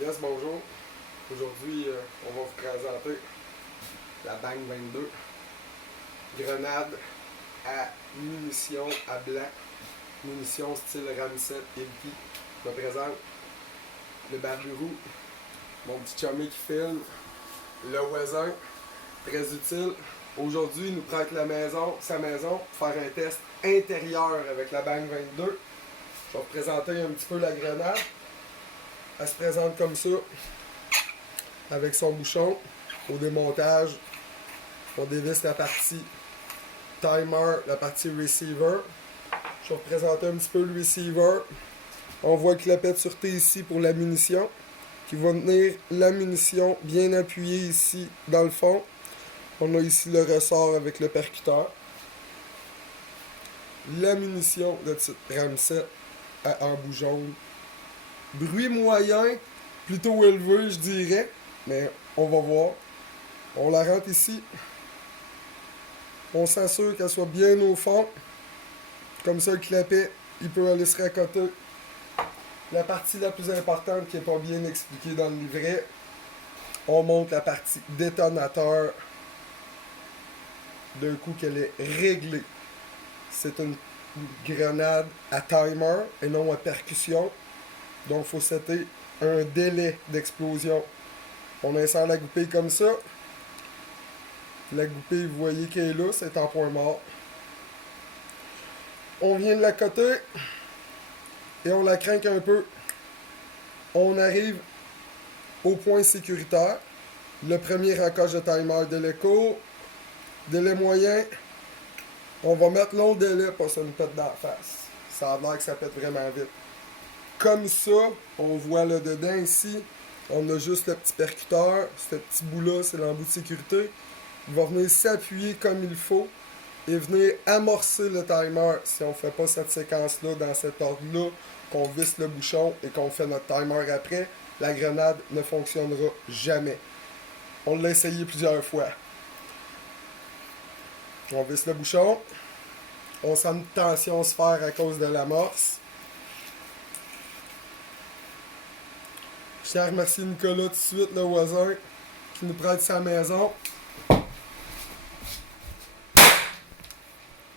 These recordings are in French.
Yes, bonjour. Aujourd'hui, on va vous présenter la Bang 22. Grenade à munitions à blanc. Munitions style Ramset Ilki. Je me présente le Barburou, mon petit chummy qui filme, le voisin, très utile. Aujourd'hui, il nous prête sa maison, pour faire un test intérieur avec la Bang 22. Je vais vous présenter un petit peu la grenade. Elle se présente comme ça, avec son bouchon. Au démontage, on dévisse la partie timer, la partie receiver. Je vais vous présenter un petit peu le receiver. On voit le clapet de sûreté ici pour la munition, qui va tenir la munition bien appuyée ici dans le fond. On a ici le ressort avec le percuteur. La munition de type Ramset à embout jaune. Bruit moyen, plutôt élevé je dirais, mais on va voir. On la rentre ici. On s'assure qu'elle soit bien au fond. Comme ça, le clapet, il peut aller se raccoter. La partie la plus importante qui n'est pas bien expliquée dans le livret, on montre la partie détonateur d'un coup qu'elle est réglée. C'est une grenade à timer et non à percussion. Donc, il faut setter un délai d'explosion. On insère la goupille comme ça. La goupille, vous voyez qu'elle est là, c'est en point mort. On vient de la coter et on la craque un peu. On arrive au point sécuritaire. Le premier raccroche de timer, délai court, délai moyen. On va mettre long délai pour que ça nous pète dans la face. Ça a l'air que ça pète vraiment vite. Comme ça, on voit là dedans ici, on a juste le petit percuteur. Ce petit bout-là, c'est l'embout de sécurité. Il va venir s'appuyer comme il faut et venir amorcer le timer si on ne fait pas cette séquence-là dans cet ordre-là, qu'on visse le bouchon et qu'on fait notre timer après, la grenade ne fonctionnera jamais. On l'a essayé plusieurs fois. On visse le bouchon. On sent une tension se faire à cause de l'amorce. Je tiens à remercier Nicolas tout de suite, le voisin, qui nous prête sa maison.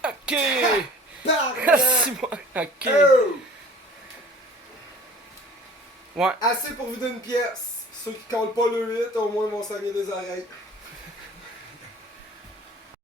Ok! Pardon! Ok! Oh! Ouais. Assez pour vider une pièce. Ceux qui ne collent pas le 8, au moins vont saigner des oreilles.